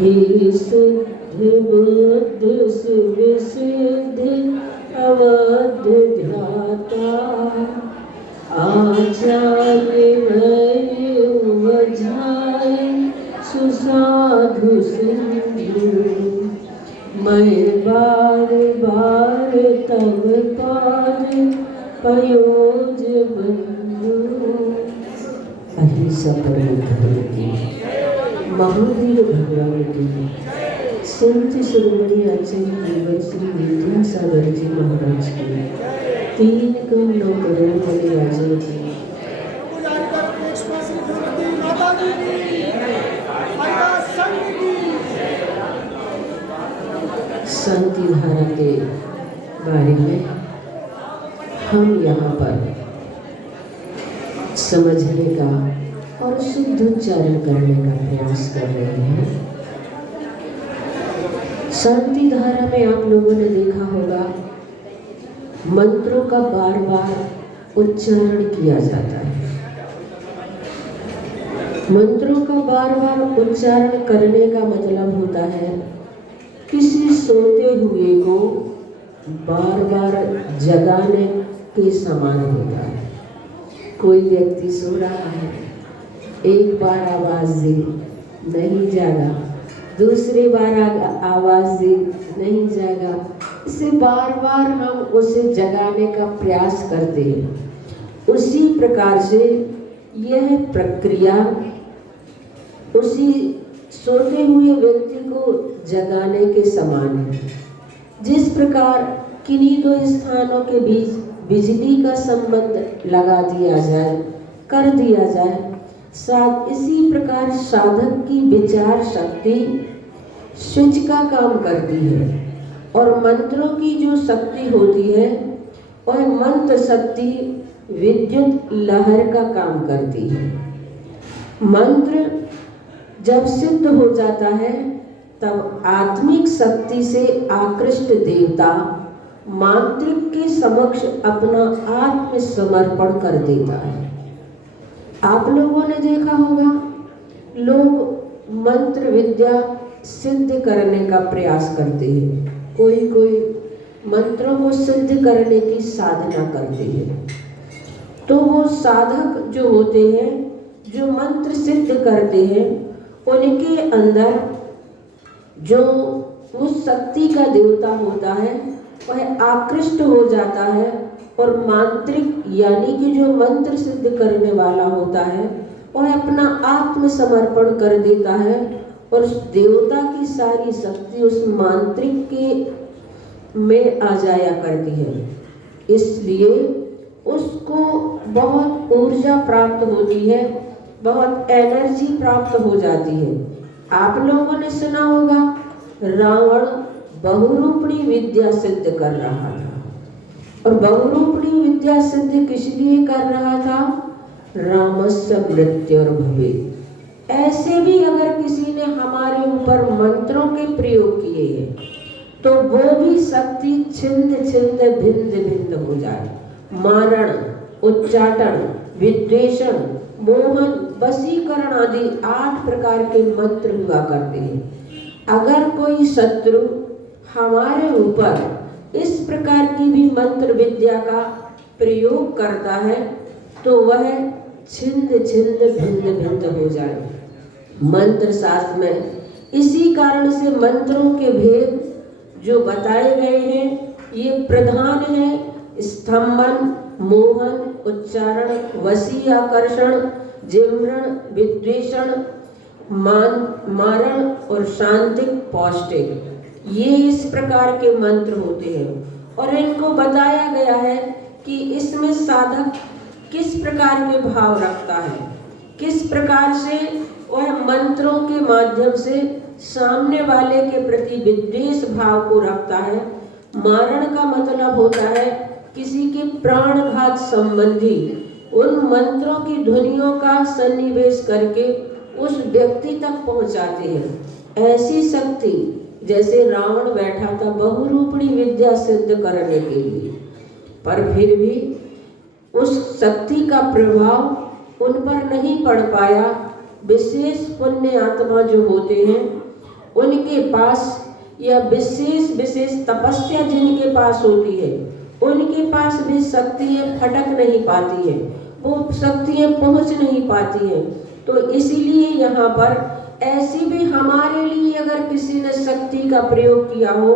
हे सिद्ध बुद्ध शिव सिद्ध अवध ध्याता, आचार्य भय वझाए सुसाधु सिंधु, मैं बार बार तब पार पयोज बंधु। अहिंसा परम धर्म की, महावीर भगवान की, संत शिरोमणि आचार्य देवर श्री विद्यासागर जी महाराज की, 3 करोड़ वाले राजा की, शांति धारा के बारे में हम यहाँ पर समझने का और शुद्ध उच्चारण करने का प्रयास कर रहे हैं। शांति धारा में आप लोगों ने देखा होगा मंत्रों का बार बार उच्चारण किया जाता है। मंत्रों का बार बार उच्चारण करने का मतलब होता है किसी सोते हुए को बार बार जगाने के समान होता है। कोई व्यक्ति सो रहा है, एक बार आवाज दी नहीं जागा, दूसरी बार आवाज दी नहीं जागा, इसे बार बार हम उसे जगाने का प्रयास करते हैं। उसी प्रकार से यह प्रक्रिया उसी सोते हुए व्यक्ति को जगाने के समान है। जिस प्रकार किन्हीं 2 स्थानों के बीच बिजली का संबंध लगा दिया जाए, कर दिया जाए, इसी प्रकार साधक की विचार शक्ति स्विच का काम करती है और मंत्रों की जो शक्ति होती है वह मंत्र शक्ति विद्युत लहर का काम करती है। मंत्र जब सिद्ध हो जाता है तब आत्मिक शक्ति से आकृष्ट देवता मांत्रिक के समक्ष अपना आत्मसमर्पण कर देता है। आप लोगों ने देखा होगा लोग मंत्र विद्या सिद्ध करने का प्रयास करते हैं। कोई मंत्रों को सिद्ध करने की साधना करते हैं। तो वो साधक जो होते हैं, जो मंत्र सिद्ध करते हैं, उनके अंदर जो उस शक्ति का देवता होता है वह आकृष्ट हो जाता है और मांत्रिक यानी कि जो मंत्र सिद्ध करने वाला होता है वह अपना आत्मसमर्पण कर देता है और उस देवता की सारी शक्ति उस मांत्रिक के में आ जाया करती है। इसलिए उसको बहुत ऊर्जा प्राप्त होती है, बहुत एनर्जी प्राप्त हो जाती है। आप लोगों ने सुना होगा रावण बहुरूपणी विद्या सिद्ध कर रहा था और बहुरूपणी विद्या सिद्ध किस लिए कर रहा था? रामस्य मृत्युर्भवेत्। ऐसे भी अगर किसी ने हमारे ऊपर मंत्रों के प्रयोग किए हैं तो वो भी शक्ति छिंद छिंद भिंद भिंद हो जाए। मारण, उच्चाटन, विद्वेषण, मोहन, वशीकरण आदि 8 प्रकार के मंत्र हुआ करते हैं। अगर कोई शत्रु हमारे ऊपर इस प्रकार की भी मंत्र विद्या का प्रयोग करता है तो वह छिंद छिंद भिंद भिंद हो जाए। मंत्र शास्त्र में इसी कारण से मंत्रों के भेद जो बताए गए हैं ये प्रधान है: स्तंभन, मोहन, उच्चारण, वशी आकर्षण, जिम्रण, विद्वेषण, मारण और शांतिक पौष्टिक। ये इस प्रकार के मंत्र होते हैं और इनको बताया गया है कि इसमें साधक किस प्रकार के भाव रखता है, किस प्रकार से वह मंत्रों के माध्यम से सामने वाले के प्रति विद्वेष भाव को रखता है। मारण का मतलब होता है किसी के प्राणघात संबंधी उन मंत्रों की ध्वनियों का सन्निवेश करके उस व्यक्ति तक पहुंचाते हैं। ऐसी शक्ति जैसे रावण बैठा था बहुरूपणी विद्या सिद्ध करने के लिए, पर फिर भी उस शक्ति का प्रभाव उन पर नहीं पड़ पाया। विशेष पुण्य आत्मा जो होते हैं उनके पास यह विशेष विशेष तपस्या जिनके पास होती है, उनके पास भी शक्तियाँ फटक नहीं पाती है, वो शक्तियाँ पहुँच नहीं पाती हैं। तो इसीलिए यहाँ पर ऐसी भी हमारे लिए अगर किसी ने शक्ति का प्रयोग किया हो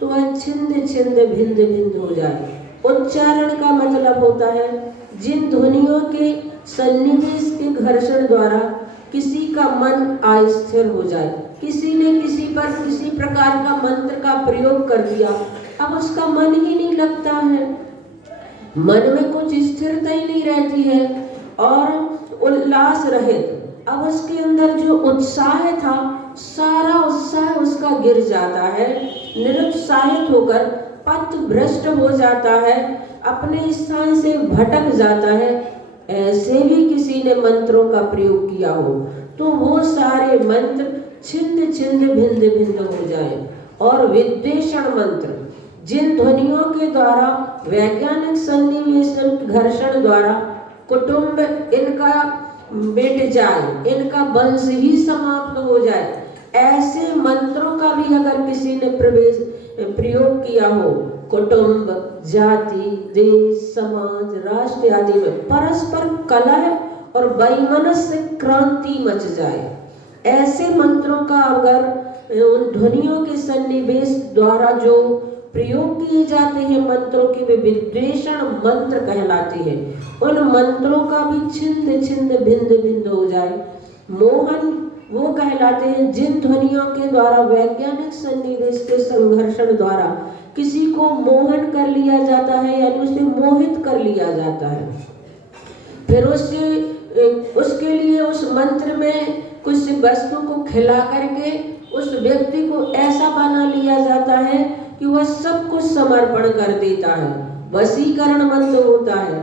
तो वह छिंद छिंद भिंद भिंद हो जाए। उच्चारण का मतलब होता है जिन ध्वनियों के सन्निवेश के घर्षण द्वारा किसी का मन अस्थिर हो जाए। किसी ने किसी पर किसी प्रकार का मंत्र का प्रयोग कर दिया, अब उसका मन ही नहीं लगता है, मन में कुछ स्थिरता ही नहीं रहती है और उल्लास रहित, अब उसके अंदर जो उत्साह था सारा उत्साह उसका गिर जाता है, निरुत्साहित होकर पथभ्रष्ट हो जाता है, अपने स्थान से भटक जाता है। ऐसे भी किसी ने मंत्रों का प्रयोग किया हो तो वो सारे मंत्र छिंद छिंद भिंद भिंद हो जाए। और विद्वेषण मंत्र जिन ध्वनियों के द्वारा वैज्ञानिक सन्निवेश घर्षण द्वारा कुटुंब इनका मिट जाए, इनका वंश ही समाप्त हो जाए, ऐसे मंत्रों का भी अगर किसी ने प्रयोग किया हो, कुटुंब, जाति, देश, समाज, राष्ट्र आदि में परस्पर कलह और वैमनस्य क्रांति मच जाए, ऐसे मंत्रों का अगर उन ध्वनियों के सन्निवेश द्वारा जो प्रयोग किए जाते हैं मंत्रों के, वे विद्वेषण मंत्र कहलाते हैं। उन मंत्रों का भी छिंद छिंद भिंद भिंद हो जाए। मोहन वो कहलाते हैं जिन ध्वनियों के द्वारा वैज्ञानिक सन्निवेश के संघर्षण द्वारा किसी को मोहन कर लिया जाता है, यानी उसे मोहित कर लिया जाता है। फिर उसके लिए उस मंत्र में कुछ वस्तु को खिला करके उस व्यक्ति को ऐसा बना लिया जाता है कि वह सब कुछ समर्पण कर देता है। वशीकरण मंत्र होता है।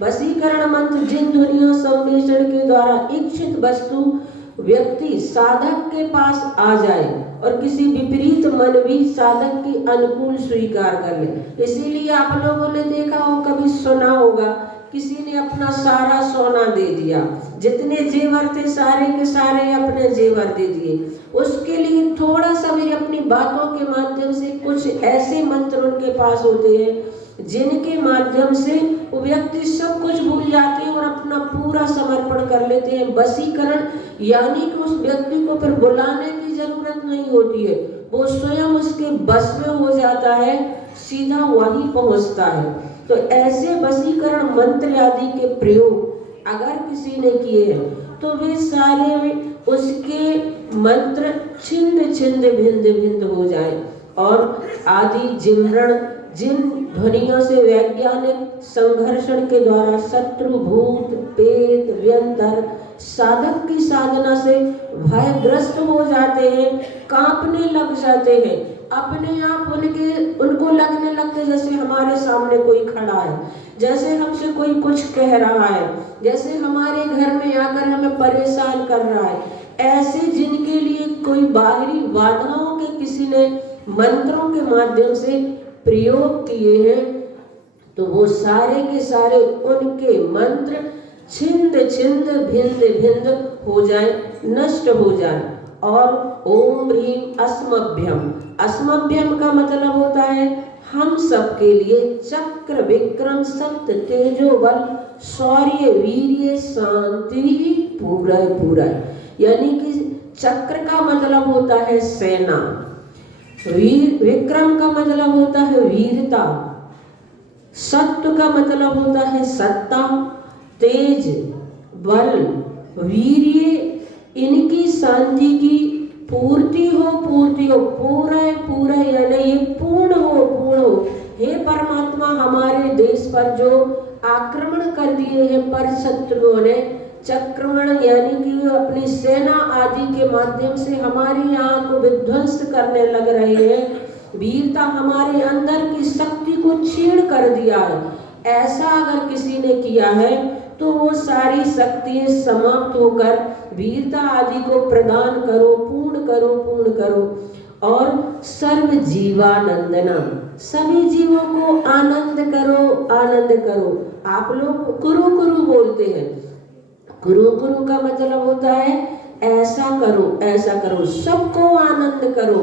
वशीकरण मंत्र जिन ध्वनियों सम्मिश्रण के द्वारा इच्छित वस्तु व्यक्ति साधक के पास आ जाए और किसी विपरीत मन भी साधक के अनुकूल स्वीकार कर ले। इसीलिए आप लोगों ने देखा हो, कभी सुना होगा, किसी ने अपना सारा सोना दे दिया, जितने जेवर थे सारे के सारे अपने जेवर दे दिए। उसके लिए थोड़ा सा भी अपनी बातों के माध्यम से कुछ ऐसे मंत्र उनके पास होते हैं जिनके माध्यम से वो व्यक्ति सब कुछ भूल जाते हैं और अपना पूरा समर्पण कर लेते हैं। वशीकरण यानी कि उस व्यक्ति को फिर बुलाने की जरूरत नहीं होती है, वो स्वयं उसके बस में हो जाता है, सीधा वहीं पहुंचता है। तो ऐसे वशीकरण मंत्र आदि के प्रयोग अगर किसी ने किए हैं तो वे सारे उसके मंत्र छिंद छिंद भिंद भिंद हो जाए। और आदि जिमरण जिन ध्वनियों से वैज्ञानिक संघर्षण के द्वारा शत्रु, भूत, प्रेत, व्यंतर साधक की साधना से भयग्रस्त हो जाते हैं, कांपने लग जाते हैं, अपने आप उनको लगने लगते जैसे हमारे सामने कोई खड़ा है, जैसे हमसे कोई कुछ कह रहा है, जैसे हमारे घर में आकर हमें परेशान कर रहा है। ऐसे जिनके लिए कोई बाहरी बाधाओं के किसी ने मंत्रों के माध्यम से प्रयोग किए हैं तो वो सारे के सारे उनके मंत्र छिंद छिंद भिंद भिंद हो जाए, नष्ट हो जाए। और ओम ह्रीम अस्मभ्यम, अस्मभ्यम का मतलब होता है हम सबके लिए चक्र विक्रम सप्त तेजो बल शौर्य वीर्य शांति पूरा पूरा, यानी कि चक्र का मतलब होता है सेना, विक्रम का मतलब होता है वीरता, सत्व का मतलब होता है सत्ता, तेज, बल, वीर्य, इनकी शांति की पूर्ति हो, पूरा यानी ये पूर्ण हो। हे परमात्मा, हमारे देश पर जो आक्रमण कर दिए हैं पर शत्रुओं ने, चक्रमण यानी कि अपनी सेना आदि के माध्यम से हमारे यहाँ को विध्वंस करने लग रहे हैं, वीरता हमारे अंदर की शक्ति को छीण कर दिया है, ऐसा अगर किसी ने किया है तो वो सारी शक्तियाँ समाप्त होकर वीरता आदि को प्रदान करो, पूर्ण करो। और सर्व जीवानंदना, सभी जीवों को आनंद करो। आप लोग कुरु बोलते हैं, कुरु का मतलब होता है ऐसा करो, सबको आनंद करो।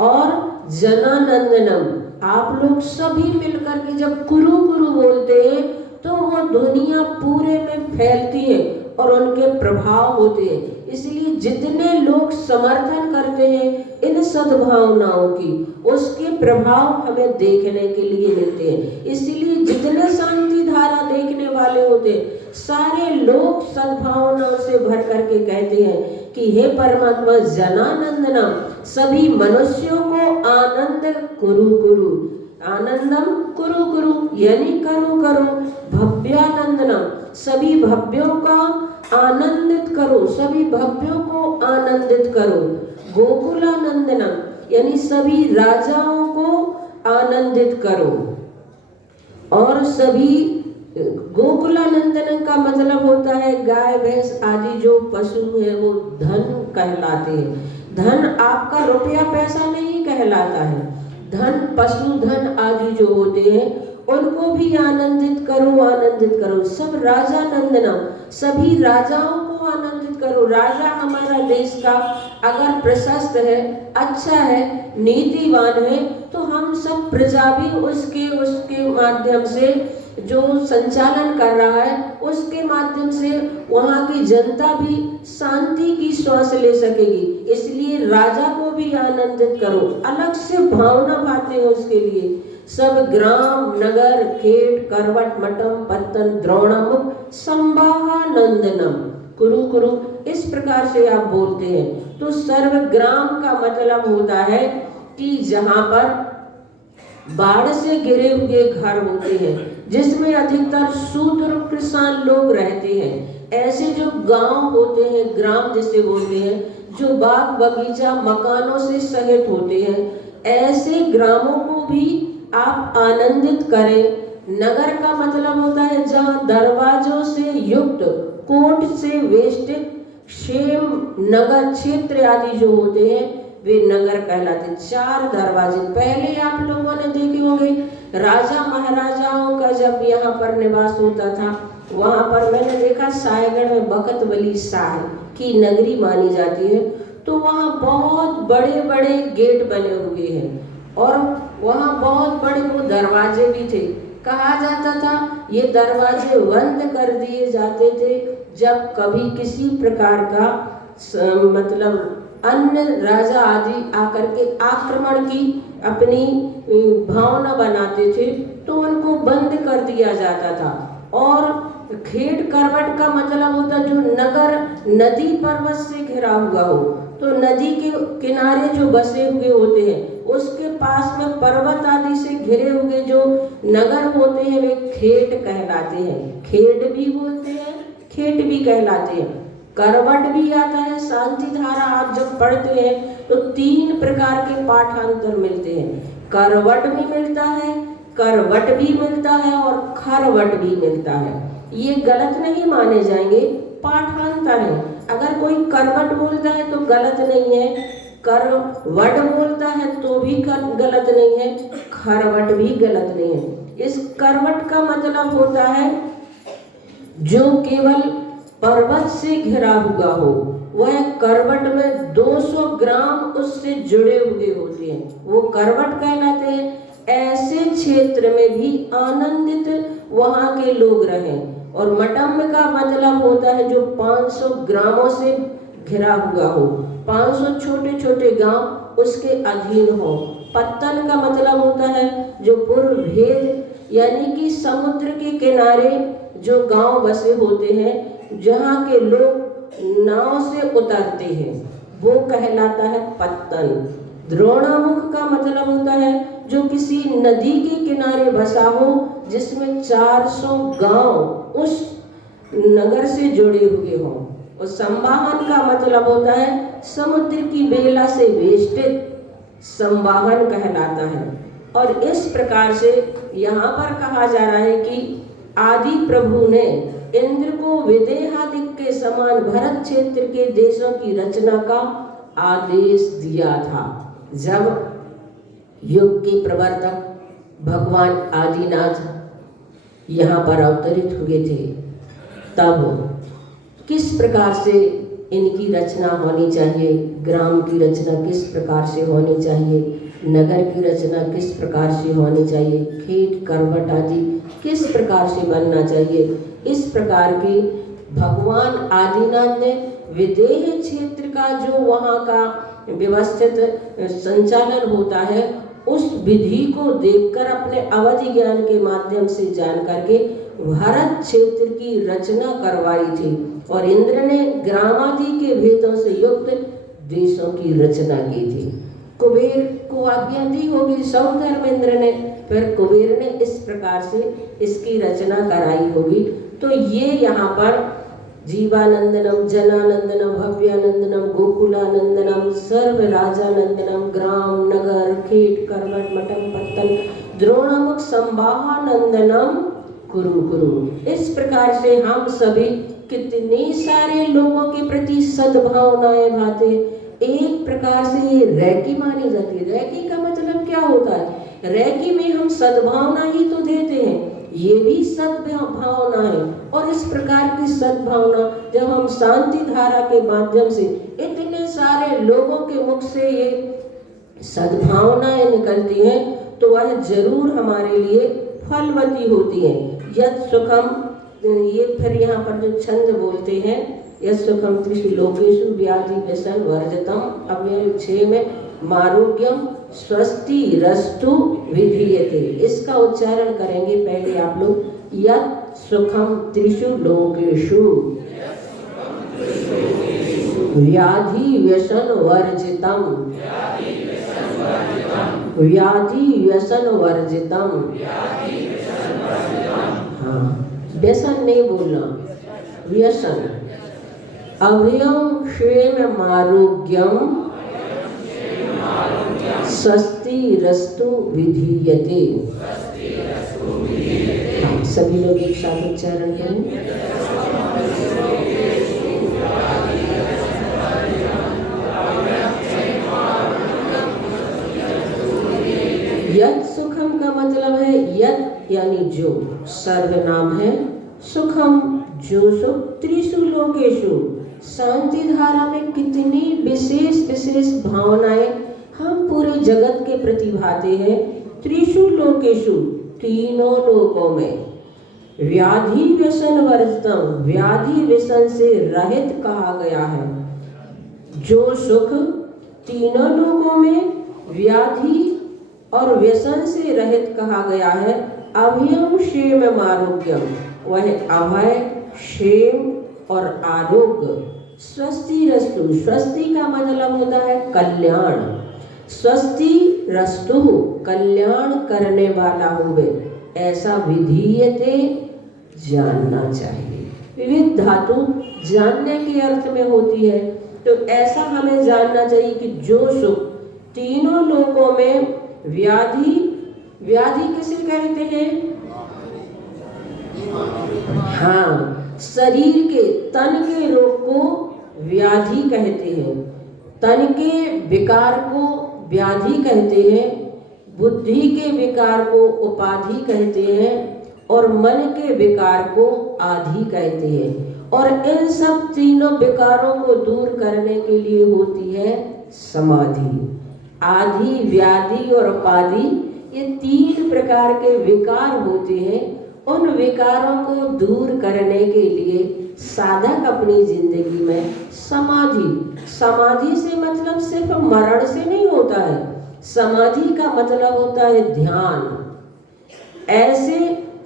और जनानंदनम, आप लोग सभी मिलकर के जब कुरु कुरु बोलते हैं तो वो दुनिया पूरे में फैलती है और उनके प्रभाव होते हैं। इसलिए जितने लोग समर्थन करते हैं इन सद्भावनाओं की, उसके प्रभाव हमें देखने के लिए मिलते हैं। इसलिए जितने शांति धारा देखने वाले होते हैं सारे लोग सद्भावनाओं से भर करके कहते हैं कि हे परमात्मा जनानंदनम, सभी मनुष्यों को आनंद कुरु कुरु, आनंदम कुरु कुरु यानी करो करो, भव्यानंदनम, सभी भव्यों का आनंदित करो, सभी भव्यों को आनंदित करो। गोकुलानंदनम यानी सभी राजाओं को आनंदित करो। और सभी गोकुलानंदन का मतलब होता है गाय भैंस आदि जो पशु है वो धन कहलाते हैं। धन आपका रुपया पैसा नहीं कहलाता है, धन पशु धन आदि जो होते हैं उनको भी आनंदित करो, आनंदित करो। सब राजा नंदनम, सभी राजाओं को आनंदित करो। राजा हमारा देश का अगर प्रशस्त है, अच्छा है, नीतिवान है तो हम सब प्रजा भी उसके माध्यम से जो संचालन कर रहा है उसके माध्यम से वहाँ की जनता भी शांति की श्वास ले सकेगी। इसलिए राजा को भी आनंदित करो, अलग से भावना भाते हैं उसके लिए। सब ग्राम नगर खेत करवट मटम पत्तन द्रोणमुख संवाहानंदनम कुरु कुरु, इस प्रकार से आप बोलते हैं। तो सर्व ग्राम का मतलब होता है कि जहाँ पर बाढ़ से घिरे हुए घर होते हैं जिसमें अधिकतर शूद्र किसान लोग रहते हैं, ऐसे जो गांव होते हैं, ग्राम जिसे बोलते हैं, जो बाग बगीचा मकानों से सहित होते हैं, ऐसे ग्रामों को भी आप आनंदित करें। नगर का मतलब होता है जहाँ दरवाजों से युक्त, कोट से वेष्टित क्षेम नगर क्षेत्र आदि जो होते हैं वे नगर कहलाते। 4 दरवाजे पहले आप लोगों ने देखे होंगे, राजा महाराजाओं का जब यहाँ पर निवास होता था वहाँ पर मैंने देखा सायगढ़ में बकतबली शाह की नगरी मानी जाती है, तो वहाँ बहुत बड़े बड़े गेट बने हुए हैं और वहाँ बहुत बड़े वो दरवाजे भी थे। कहा जाता था ये दरवाजे बंद कर दिए जाते थे जब कभी किसी प्रकार का मतलब अन्य राजा आदि आकर के आक्रमण की अपनी भावना बनाते थे तो उनको बंद कर दिया जाता था। और खेत करवट का मतलब होता जो नगर नदी पर्वत से घिरा हुआ हो, तो नदी के किनारे जो बसे हुए होते हैं उसके पास में पर्वत आदि से घिरे हुए जो नगर होते हैं वे खेत कहलाते हैं। खेत भी बोलते हैं, खेत भी कहलाते हैं। करवट भी आता है। शांति धारा आप जब पढ़ते हैं तो 3 प्रकार के पाठांतर मिलते हैं। करवट भी मिलता है, करवट भी मिलता है और खरवट भी मिलता है। ये गलत नहीं माने जाएंगे, पाठांतर है। अगर कोई करवट बोलता है तो गलत नहीं है, करवट बोलता है तो भी गलत नहीं है, खरवट भी गलत नहीं है। इस करवट का मतलब होता है जो केवल पर्वत से घिरा हुआ हो, वह करवट में 200 ग्राम उससे जुड़े हुए होते हैं, वो करवट कहलाते हैं। ऐसे क्षेत्र में भी आनंदित वहाँ के लोग रहें। और मटम का मतलब होता है जो 500 ग्रामों से घिरा हुआ हो, 500 छोटे छोटे गांव उसके अधीन हो। पत्तन का मतलब होता है जो पूर्व भेद यानी कि समुद्र के किनारे जो गांव बसे होते हैं जहाँ के लोग नाव से उतरते हैं वो कहलाता है पत्तन। द्रोणामुख का मतलब होता है जो किसी नदी के किनारे बसा हो जिसमें 400 गांव उस नगर से जुड़े हुए हों। और संवाहन का मतलब होता है समुद्र की बेला से वेष्टित, संवाहन कहलाता है। और इस प्रकार से यहाँ पर कहा जा रहा है कि आदि प्रभु ने इंद्र को विदेहादिक के समान भरत क्षेत्र के देशों की रचना का आदेश दिया था। जब युग के प्रवर्तक भगवान आदिनाथ यहाँ पर अवतरित हुए थे तब किस प्रकार से इनकी रचना होनी चाहिए, ग्राम की रचना किस प्रकार से होनी चाहिए, नगर की रचना किस प्रकार से होनी चाहिए, खेत करवट आदि किस प्रकार से बनना चाहिए। इस प्रकार की भगवान आदिनाथ ने विदेह क्षेत्र का जो वहाँ का व्यवस्थित संचालन होता है उस विधि को देखकर अपने अवधि ज्ञान के माध्यम से जान करके भारत क्षेत्र की रचना करवाई थी और इंद्र ने ग्रामादि के भेदों से युक्त देशों की रचना की थी। कुबेर को आज्ञा दी होगी सौधर्मेंद्र ने, फिर कुबेर ने इस प्रकार से इसकी रचना कराई होगी। तो ये यहाँ पर जीवानंदनम, जनानंदनम, भव्यानंदनम, गोकुलानंदनम, सर्व राजानंदनम, ग्राम नगर खेत करवट मठम पत्तन द्रोणामुख संवाहानंदनम कुरु कुरु। इस प्रकार से हम सभी कितने सारे लोगों के प्रति सद्भावनाएं भाते। एक प्रकार से ये रैकी मानी जाती है। रैकी का मतलब क्या होता है? रैकी में हम सद्भावना ही तो देते हैं, ये भी सद्भावना है। और इस प्रकार की सद्भावना जब हम शांति धारा के माध्यम से इतने सारे लोगों के मुख से ये सद्भावनाएं निकलती हैं तो वह जरूर हमारे लिए फलवती होती है। यद सुखम, ये फिर यहाँ पर जो छंद बोलते हैं, यद सुखम त्रिषु लोकेषु व्याधि व्यसन वर्जितम, अव्यय 6 में मारोग्यम स्वस्ति रस्तु विधीयते। इसका उच्चारण करेंगे पहले आप लोग। यद सुखम त्रिषु लोकेषु व्याधि व्यसन वर्जितम, व्याधि व्यसन वर्जितम। हाँ, व्यसन नहीं बोलना, व्यसन। अभयम क्षेम आरोग्यम स्वस्ति रस्तु विधीयते। सभी लोग एक साथ उच्चारण करें। यद सुखम का मतलब है यद यानी जो, सर्वनाम है। सुखम जो सुख, त्रिषु लोकेषु शांति धारा में कितनी विशेष विशेष भावनाएं हम पूरे जगत के प्रति भाते हैं। त्रिषु लोकेषु तीनों लोकों में, व्याधि व्यसन वर्जितम, व्याधि व्यसन से रहित कहा गया है। जो सुख तीनों लोकों में व्याधि और व्यसन से रहित कहा गया है। अभयम क्षेम आरोग्यम, वह अभय क्षेम और आरोग्य। स्वस्ति रस्तु, स्वस्ति का मतलब होता है कल्याण। स्वस्ति रस्तु, कल्याण करने वाला होवे, ऐसा विधीयते जानना चाहिए। विविध धातु जानने के अर्थ में होती है, तो ऐसा हमें जानना चाहिए कि जो सुख तीनों लोकों में व्याधि, व्याधि किसे कहते हैं? हाँ, शरीर के तन के रोग को व्याधि कहते हैं, तन के विकार को व्याधि कहते हैं, बुद्धि के विकार को उपाधि कहते हैं और मन के विकार को आधि कहते हैं। और इन सब तीनों विकारों को दूर करने के लिए होती है समाधि। आधि, व्याधि और उपाधि, ये 3 प्रकार के विकार होते हैं। उन विकारों को दूर करने के लिए साधक अपनी जिंदगी में समाधि, समाधि से मतलब सिर्फ मरण से नहीं होता है, समाधि का मतलब होता है ध्यान। ऐसे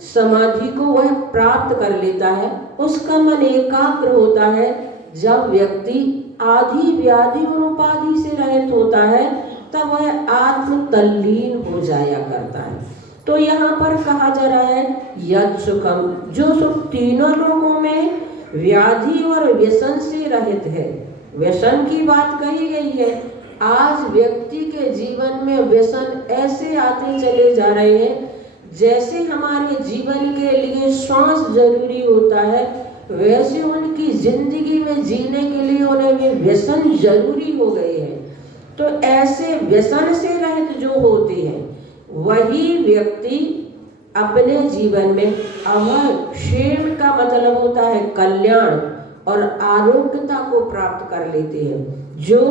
समाधि को वह प्राप्त कर लेता है, उसका मन एकाग्र होता है। जब व्यक्ति आधि, व्याधि और उपाधि से रहित होता है तब वह आत्म तल्लीन हो जाया करता है। तो यहाँ पर कहा जा रहा है यद सुखम, जो सुख तीनों लोगों में व्याधि और व्यसन से रहित है। व्यसन की बात कही गई है। आज व्यक्ति के जीवन में व्यसन ऐसे आते चले जा रहे हैं, जैसे हमारे जीवन के लिए श्वास जरूरी होता है, वैसे उनकी जिंदगी में जीने के लिए उन्हें वे व्यसन जरूरी हो गए हैं। तो ऐसे व्यसन से रहित जो होते हैं, वही व्यक्ति अपने जीवन में अभय, क्षेम का मतलब होता है कल्याण, और आरोग्यता को प्राप्त कर लेते हैं। जो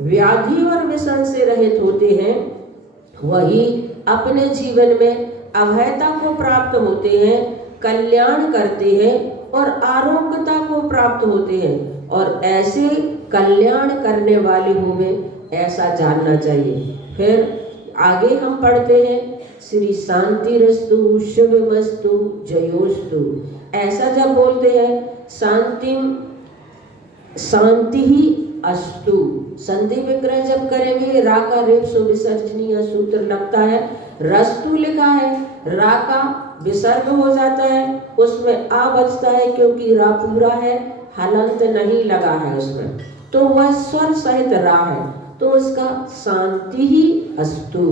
व्याधि और व्यसन से रहित होते हैं वही अपने जीवन में अभयता को प्राप्त होते हैं, कल्याण करते हैं और आरोग्यता को प्राप्त होते हैं। और ऐसे कल्याण करने वाले हुए ऐसा जानना चाहिए। फिर आगे हम पढ़ते हैं, श्री शांतिरस्तु शुभमस्तु जयोस्तु। ऐसा जब बोलते हैं शांति ही अस्तु, संधि विग्रह जब करेंगे रा का रेप सो विसर्जनीय सूत्र लगता है, रस्तु लिखा है, रा का विसर्ग हो जाता है, उसमें आ बचता है क्योंकि रा पूरा है, हलंत नहीं लगा है उसमें, तो वह स्वर सहित रा है, तो उसका शांति ही अस्तु,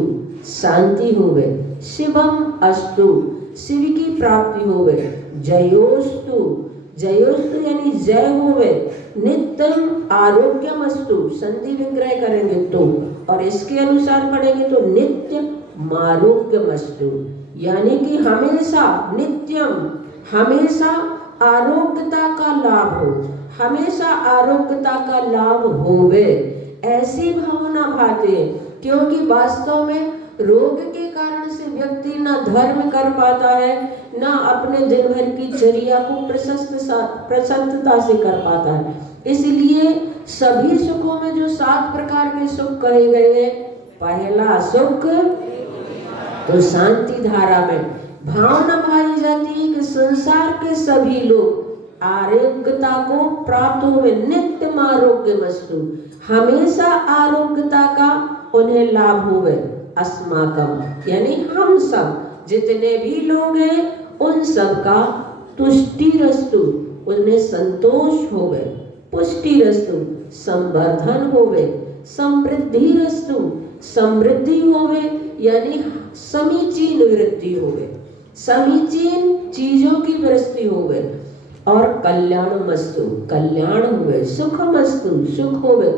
शांति होवे। शिवम अस्तु, शिव की प्राप्ति होवे। जयोस्तु, जयोस्तु यानी जय होवे। नित्यम आरोग्यम अस्तु, संधि विग्रह करेंगे तो, और इसके अनुसार पढ़ेंगे तो नित्य आरोग्यम अस्तु, यानी कि हमेशा नित्यम, हमेशा आरोग्यता का लाभ हो, हमेशा आरोग्यता का लाभ होवे, ऐसी भावना भाते हैं। क्योंकि वास्तव में रोग के कारण से व्यक्ति न धर्म कर पाता है, न अपने दिन भर की चर्या को प्रशस्तता से कर पाता है। इसलिए सभी सुखों में जो 7 प्रकार के सुख कहे गए हैं, पहला सुख तो शांति धारा में भावना भाई जाती है कि संसार के सभी लोग आरोग्यता को प्राप्त हुए, नित्य आरोग्य वस्तु, हमेशा आरोग्यता का उन्हें लाभ हुए। अस्माकम यानी हम सब जितने भी लोग हैं उन सब का तुष्टि रस्तु, उन्हें संतोष होवे। पुष्टि रस्तु, संवर्धन होवे। समृद्धि रस्तु, समृद्धि होवे यानी समीचीन वृद्धि होवे, समीचीन चीजों की वृद्धि होवे। और कल्याण मस्तु, कल्याण हुए। सुख मस्तु, सुख होवे।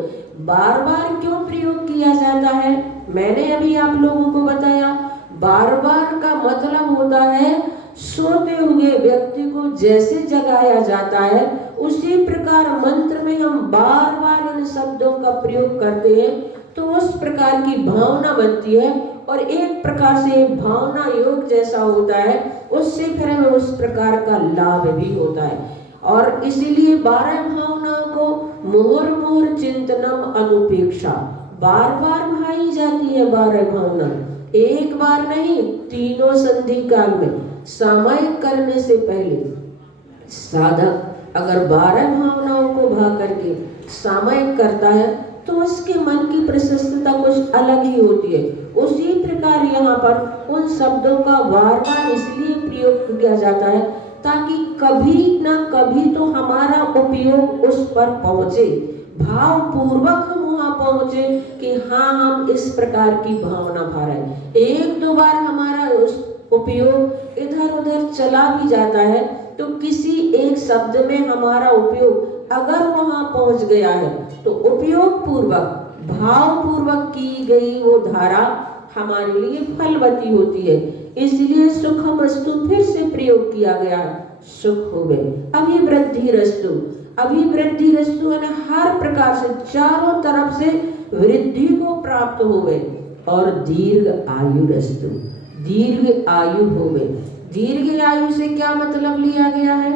बार बार क्यों प्रयोग किया जाता है, मैंने अभी आप लोगों को बताया। बार बार का मतलब होता है सोते हुए व्यक्ति को जैसे जगाया जाता है उसी प्रकार मंत्र में हम बार बार इन शब्दों का प्रयोग करते हैं, तो उस प्रकार की भावना बनती है और एक प्रकार से भावना योग जैसा होता है, उससे फिर हमें उस प्रकार का लाभ भी होता है। और इसीलिए 12 भावनाओं को मोर मोर चिंतनम अनुपेक्षा, बार बार भाई जाती है 12 भावना, एक बार नहीं, तीनों संधि काल में सामयिक करने से पहले साधक अगर 12 भावनाओं को भा करके सामयिक करता है तो उसके मन की प्रशस्तता कुछ अलग ही होती है। उसी प्रकार यहाँ पर उन शब्दों का बार बार इसलिए प्रयोग किया जाता है ताकि कभी ना कभी तो हमारा उपयोग उस पर पहुँचे, भाव पूर्वक हम वहाँ पहुँचे कि हाँ हम इस प्रकार की भावना भा रहे हैं। एक दो बार हमारा उस उपयोग इधर उधर चला भी जाता है तो किसी एक शब्द में हमारा उपयोग अगर वहां पहुंच गया है तो उपयोग पूर्वक भाव पूर्वक की गई वो धारा हमारे लिए फलवती होती है। इसलिए सुखम वस्तु फिर से प्रयोग किया गया, सुख हो गए। अभिवृद्धि रस्तु, अभिवृद्धि रस्तु ने हर प्रकार से चारों तरफ से वृद्धि को प्राप्त हो गए। और दीर्घ आयु रस्तु, दीर्घ आयु हो गए। दीर्घ आयु से क्या मतलब लिया गया है,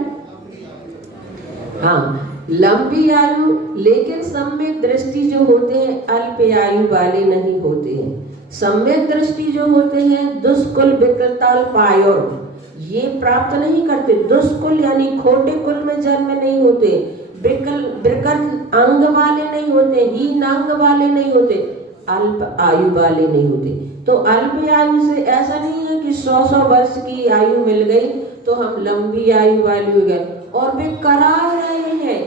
हाँ लंबी आयु, लेकिन सम्यक दृष्टि जो होते हैं अल्प आयु वाले नहीं होते हैं। सम्यक दृष्टि जो होते हैं दुष्कुल विकृताल पायोर ये प्राप्त नहीं करते। दुष्कुल यानी खोटे कुल में जन्म नहीं होते, विकृत अंग वाले नहीं होते, हीन अंग वाले नहीं होते, अल्प आयु वाले नहीं होते। तो अल्प आयु से ऐसा नहीं है कि 100 वर्ष की आयु मिल गई तो हम लंबी आयु वाले हो गए और वे करा रहे हैं,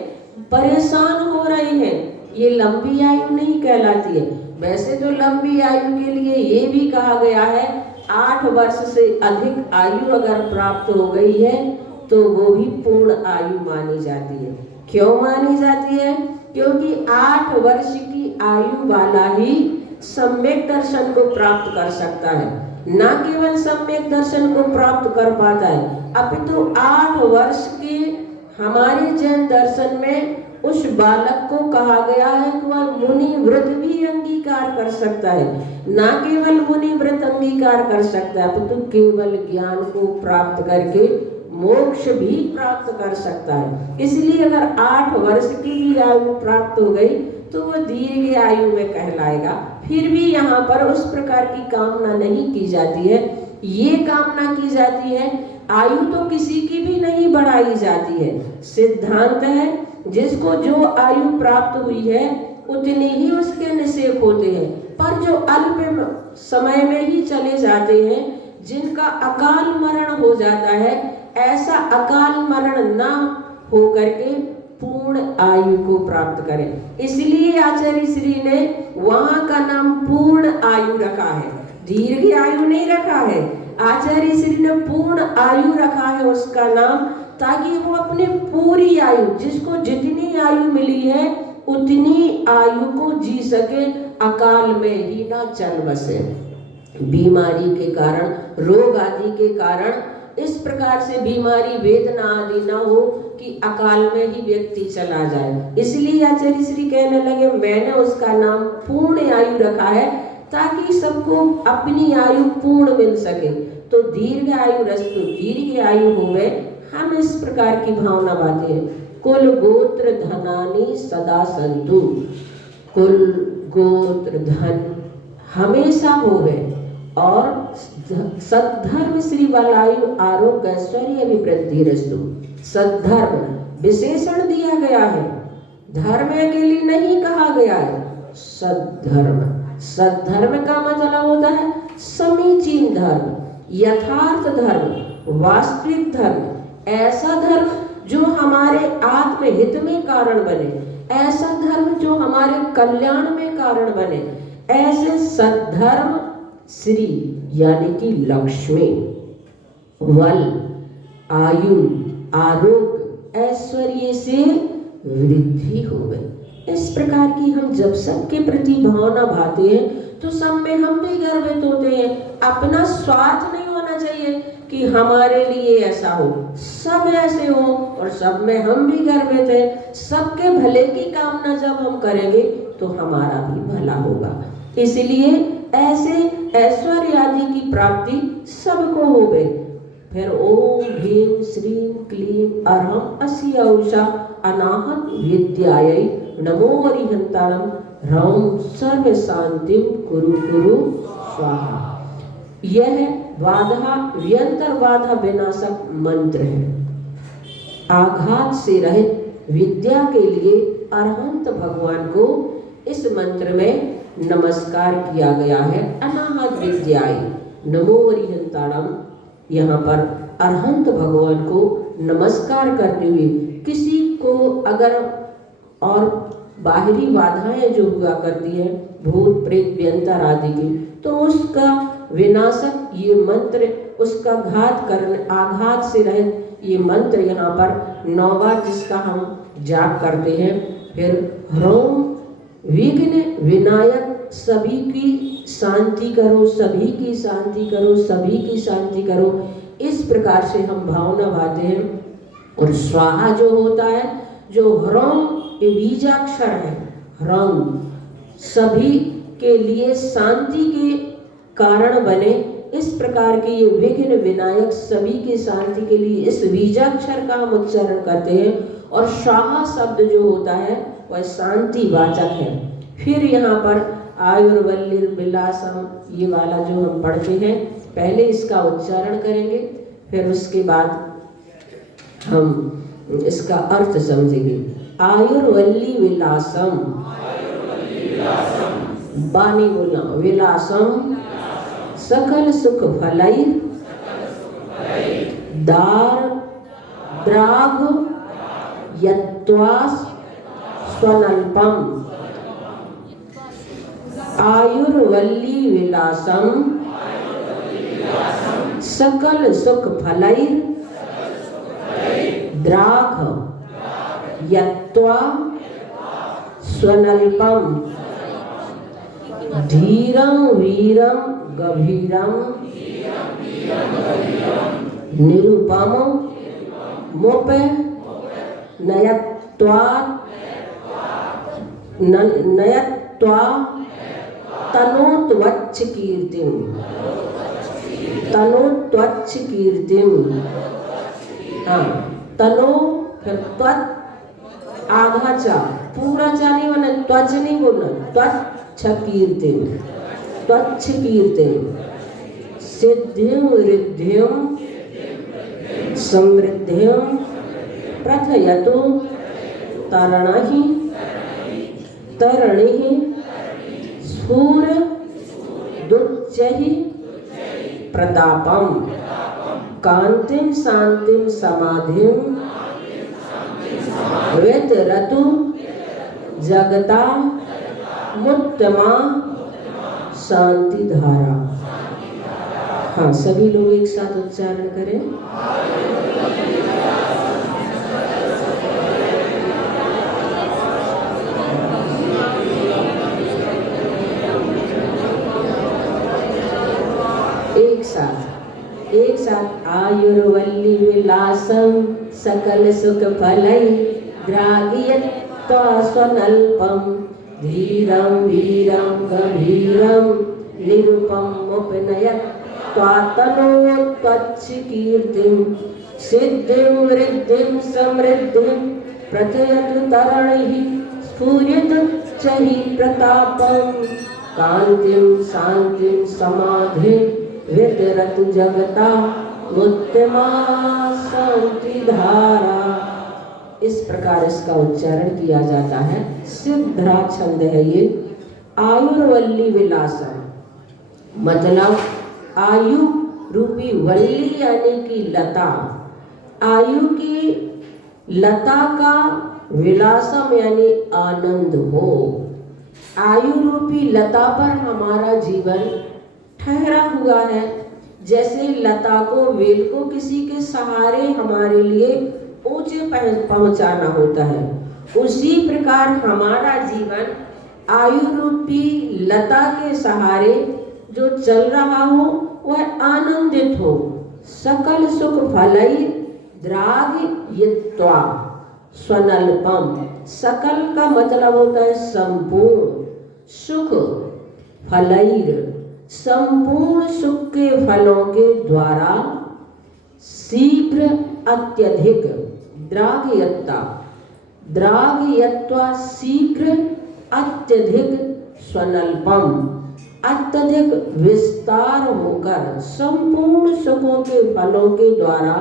परेशान हो रहे हैं, ये लंबी आयु नहीं कहलाती है। वैसे तो लंबी आयु के लिए ये भी कहा गया है 8 वर्ष से अधिक आयु अगर प्राप्त हो गई है तो वो भी पूर्ण आयु मानी जाती है। क्यों मानी जाती है, क्योंकि 8 वर्ष की आयु वाला ही सम्यक दर्शन को प्राप्त कर सकता है, न केवल सम्यक दर्शन को प्राप्त कर पाता है अपितु 8 वर्ष के हमारे जैन दर्शन में उस बालक को कहा गया है कि वह मुनि व्रत भी अंगीकार कर सकता है। ना केवल मुनि व्रत अंगीकार कर सकता है, परंतु केवल ज्ञान को प्राप्त करके मोक्ष भी प्राप्त कर सकता है। इसलिए अगर 8 वर्ष की भी आयु प्राप्त हो गई तो वह दीर्घ आयु में कहलाएगा। फिर भी यहाँ पर उस प्रकार की कामना नहीं की जाती है। ये कामना की जाती है, आयु तो किसी की भी नहीं बढ़ाई जाती है। सिद्धांत है जिसको जो आयु प्राप्त हुई है उतने ही उसके निषेक होते हैं, पर जो अल्प समय में ही चले जाते हैं, जिनका अकाल मरण हो जाता है, ऐसा अकाल मरण ना हो करके पूर्ण आयु को प्राप्त करें। इसलिए आचार्य श्री ने वहां का नाम पूर्ण आयु रखा है, दीर्घ आयु नहीं रखा है। आचार्य श्री ने पूर्ण आयु रखा है उसका नाम, ताकि वो अपने पूरी आयु, जिसको जितनी आयु मिली है उतनी आयु को जी सके, अकाल में ही ना चल बसे। बीमारी के कारण, रोग आदि के कारण इस प्रकार से बीमारी वेदना आदि ना हो कि अकाल में ही व्यक्ति चला जाए। इसलिए आचार्य श्री कहने लगे मैंने उसका नाम पूर्ण आयु रखा है, ताकि सबको अपनी आयु पूर्ण मिल सके। तो दीर्घ आयु रस्तु, दीर्घ आयु हो गए, हम इस प्रकार की भावना बातें हैं। कुल गोत्र धनानि सदा संतु, कुल गोत्र धन हमेशा हो गए, और सद्धर्म श्री बलायु आरोग्य ऐश्वर्य अभिवृद्धि रस्तु। सद्धर्म विशेषण दिया गया है, धर्म के लिए नहीं कहा गया है। सद्धर्म, सद्धर्म का मतलब होता है समीचीन धर्म, यथार्थ धर्म, वास्तविक धर्म, ऐसा धर्म जो हमारे आत्महित में कारण बने, ऐसा धर्म जो हमारे कल्याण में कारण बने। ऐसे सद्धर्म श्री यानी कि लक्ष्मी, बल, आयु, आरोग्य, ऐश्वर्य से वृद्धि हो गई। इस प्रकार की हम जब सबके प्रति भावना भाते हैं तो सब में हम भी गर्वित होते हैं। अपना स्वार्थ नहीं होना चाहिए कि हमारे लिए ऐसा हो, सब ऐसे हो और सब में हम भी गर्वित हैं। सबके भले की कामना जब हम करेंगे तो हमारा भी भला होगा। इसलिए ऐसे ऐश्वर्य आदि की प्राप्ति सबको हो गई। फिर ओम ह्रीं श्रीं क्लीं अरहं अस्या उषा अनाहत विद्यायै नमो वरिहंतारं ह्रौं सर्व शांतिं कुरु कुरु स्वाहा। यह बाधा व्यंतर बाधा विनाशक मंत्र है। आघात से रहित विद्या के लिए अरहंत भगवान को इस मंत्र में नमस्कार किया गया है। अनाहत विद्याय नमो वरिहंतारं, यहाँ पर अरहंत भगवान को नमस्कार करते हुए किसी को अगर और बाहरी बाधाएं जो हुआ करती है, भूत प्रेत व्यंतर आदि की, तो उसका विनाशक ये मंत्र, उसका घात करने, आघात से रहित ये मंत्र यहाँ पर 9 बार जिसका हम जाप करते हैं। फिर ह्रौं विघ्न विनायक, सभी की शांति करो, सभी की शांति करो, सभी की शांति करो, इस प्रकार से हम भावना भाते हैं। और स्वाहा जो होता है, जो ह्रौं ये बीजाक्षर है, ह्रौं सभी के लिए शांति के कारण बने, इस प्रकार के ये विघ्न विनायक सभी की शांति के लिए इस बीजाक्षर का हम उच्चारण करते हैं। और स्वाहा शब्द जो होता है वह शांति वाचक है। फिर यहाँ पर आयुर्वल्लिर विलासम, ये वाला जो हम पढ़ते हैं, पहले इसका उच्चारण करेंगे, फिर उसके बाद हम इसका अर्थ समझेंगे। आयुर्वल्ली विलासम, बानी बोलना, विलासम सकल सुख फलई दार द्राग यत्वास स्वनल्पम। आयुर्वल्ली विलासम सकल सुख फलई द्राघ यत्वा स्वनल्पम। धीरं वीरं गभीरं निरुपम मुप नयत्वात् नयत्वा तनोत्वच्छ कीर्तिम, तनोत्वच्छ कीर्तिम। हाँ, तनो फिर त्वच आधा चा, पूरा चा नहीं बना, त्वच नहीं बोलना, त्वच्छ कीर्तिम, त्वच्छ कीर्तिम। सिद्धिम रिद्धिम समृद्धिम प्रथयतु तरणहि तरणिहि स्फुर दुच्चहि प्रतापम कांतिम शांतिम समाधिम वितरतु जगता मुत्तमा शांति धारा। हाँ, सभी लोग एक साथ उच्चारण करें। एक साथ आयुर्वल्ली विलासम सकल सुख फलै द्रागियत्वा स्वनल्पम धीरम वीरम गंभीरम निरुपम उपनयत् त्वातनोत्वच्छ कीर्तिम सिद्धिं वृद्धिं समृद्धिं प्रथयतु तरणिहि स्फुरदुच्चैः प्रतापं कान्तिं शान्तिं समाधिं वितरतु जगता मुत्तमा शांति धारा। इस प्रकार इसका उच्चारण किया जाता है। सिद्धा छंद है ये। आयुर्वल्ली विलासम मतलब आयु रूपी वल्ली यानी कि लता, आयु की लता का विलासम यानी आनंद हो। आयु रूपी लता पर हमारा जीवन ठहरा हुआ है। जैसे लता को, वेल को किसी के सहारे हमारे लिए ऊंचे पहुंचाना होता है, उसी प्रकार हमारा जीवन आयु रूपी लता के सहारे जो चल रहा हो वह आनंदित हो। सकल सुख फलई द्रागयित्वा स्वनल्पम, सकल का मतलब होता है संपूर्ण, सुख फलैर संपूर्ण सुख के फलों के द्वारा शीघ्र अत्यधिक द्रागयत्ता द्रागयत्वा शीघ्र अत्यधिक स्वनल्पम अत्यधिक विस्तार होकर संपूर्ण सुखों के फलों के द्वारा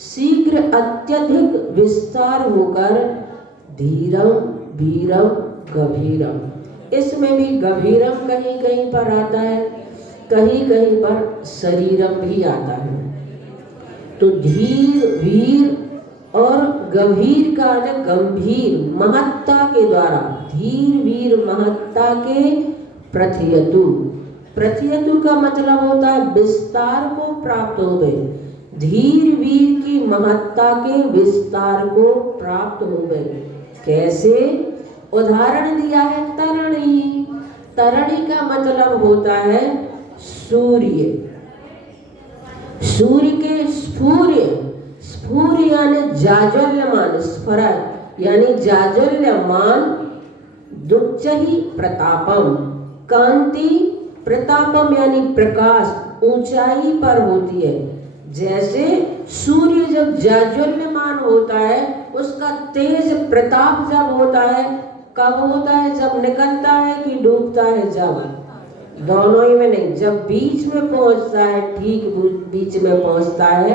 शीघ्र अत्यधिक विस्तार होकर धीरम वीरम गभीरम। इसमें भी गभीरम कहीं कहीं पर आता है, कहीं कहीं पर शरीरम भी आता है। तो धीर वीर और गंभीर का गंभीर महत्ता के द्वारा, धीर वीर महत्ता के प्रथयतु, प्रथयतु का मतलब होता है विस्तार को प्राप्त हो गए, धीर वीर की महत्ता के विस्तार को प्राप्त हो गए। कैसे? उदाहरण दिया है तरणी। तरणी का मतलब होता है सूर्य, सूर्य के स्फूर्य, स्फूर्य यानी जाज्वल्यमान, स्फुरत यानी जाज्वल्यमान, दुच्चहि प्रतापम कांति, प्रतापम यानी प्रकाश, ऊंचाई पर होती है। जैसे सूर्य जब जाज्वल्यमान होता है, उसका तेज प्रताप जब होता है, कब होता है? जब निकलता है कि डूबता है? जब, दोनों ही में नहीं, जब बीच में पहुंचता है, ठीक बीच में पहुंचता है,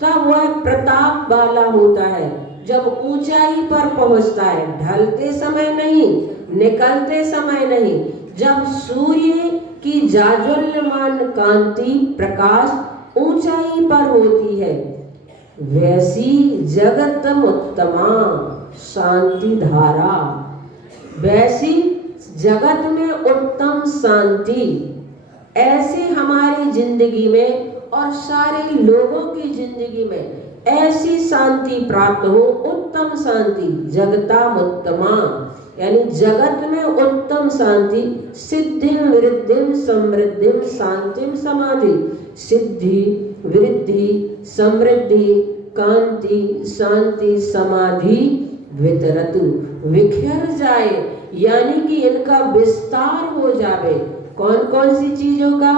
तब वह प्रताप वाला होता है। जब ऊंचाई पर पहुंचता है, ढलते समय नहीं, निकलते समय नहीं, जब सूर्य की जाज्वल्यमान कांति प्रकाश ऊंचाई पर होती है, वैसी जगतम उत्तमा शांति धारा, वैसी जगत में उत्तम शांति, ऐसे हमारी जिंदगी में और सारे लोगों की जिंदगी में ऐसी शांति प्राप्त हो, उत्तम शांति, जगताम उत्तमा यानी जगत में उत्तम शांति, सिद्धिम वृद्धिम समृद्धिम शांतिम समाधि, सिद्धि वृद्धि समृद्धि कांति शांति समाधि वितरतु विखर जाए, यानी कि इनका विस्तार हो जावे। कौन कौन सी चीजों का?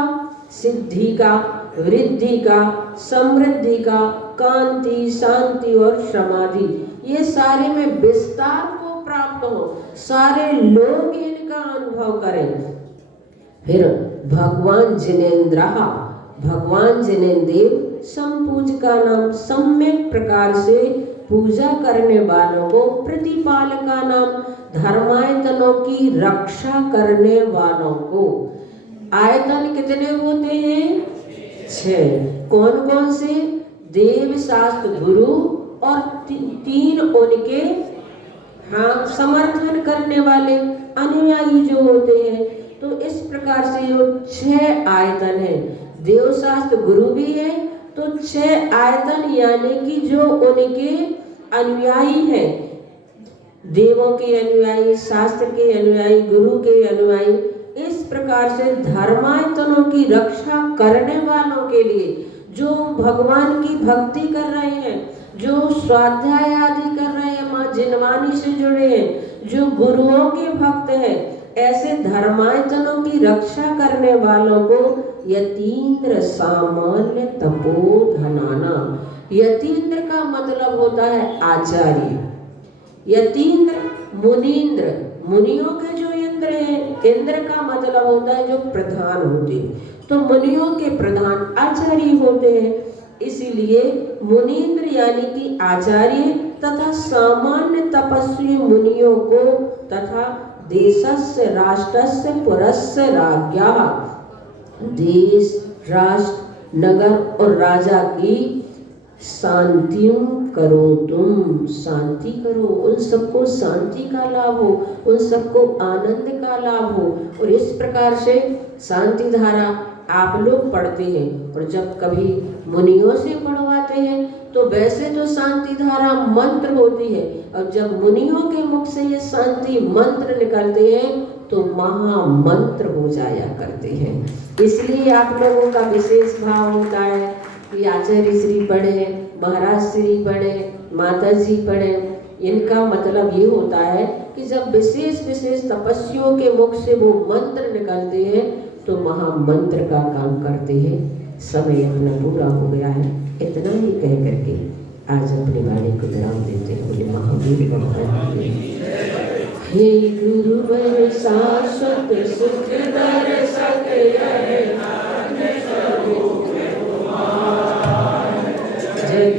सिद्धि का, वृद्धि का, समृद्धि का, कांति, शांति और समाधि, ये सारे में विस्तार को प्राप्त हो, सारे लोग इनका अनुभव करें। फिर भगवान जिनेन्द्र, भगवान जिनेन्द्र संपूज का नाम, सम्यक प्रकार से पूजा करने वालों को, प्रतिपाल का नाम, धर्मायतनों की रक्षा करने वालों को। आयतन कितने होते हैं? 6। कौन कौन से? देव, शास्त्र, गुरु और 3 उनके समर्थन करने वाले अनुयायी जो होते हैं। तो इस प्रकार से जो 6 आयतन है, देव, शास्त्र, गुरु भी है, तो 6 आयतन, यानी कि जो उनके अनुयायी हैं, देवों के अनुयायी, शास्त्र के अनुयायी, गुरु के अनुयायी, इस प्रकार से धर्मायतनों की रक्षा करने वालों के लिए, जो भगवान की भक्ति कर रहे हैं, जो स्वाध्याय आदि कर रहे हैं, माँ जिनवानी से जुड़े हैं, जो गुरुओं के भक्त हैं, ऐसे धर्मायतनों की रक्षा करने वालों को यतीन्द्र सामान्य तपोधनाना। यतीन्द्र का मतलब होता है आचार्य। यतीन्द्र, मुनीन्द्र, मुनियों के जो इंद्र हैं, इंद्र का मतलब होता है जो प्रधान होते हैं, तो मुनियों के प्रधान आचार्य होते हैं। इसीलिए मुनीन्द्र यानी कि आचार्य तथा सामान्य तपस्वी मुनियों को तथा देशस्य राष्ट्रस्य पुरस्य राज्ञा, देश, राष्ट्र, नगर और राजा की शांति करो, तुम शांति करो, उन सबको शांति का लाभ हो, उन सबको आनंद का लाभ हो। और इस प्रकार से शांति धारा आप लोग पढ़ते हैं, और जब कभी मुनियों से पढ़वाते हैं तो वैसे तो शांति धारा मंत्र होती है, और जब मुनियों के मुख से ये शांति मंत्र निकलते हैं तो महामंत्र हो जाया करते हैं। इसलिए आप लोगों का विशेष भाव होता है कि आचार्य श्री पढ़े, महाराज श्री पढ़े, माता जी पढ़े। इनका मतलब ये होता है कि जब विशेष विशेष तपस्वियों के मुख से वो मंत्र निकलते हैं तो महामंत्र का काम करते हैं। समय अपना पूरा हो गया है, इतना ही कह करके आज अपनी वाणी को विराम देते हैं। बोले महावीर भगवान हे गुरुवर शाश्वत सुख दर्शक जग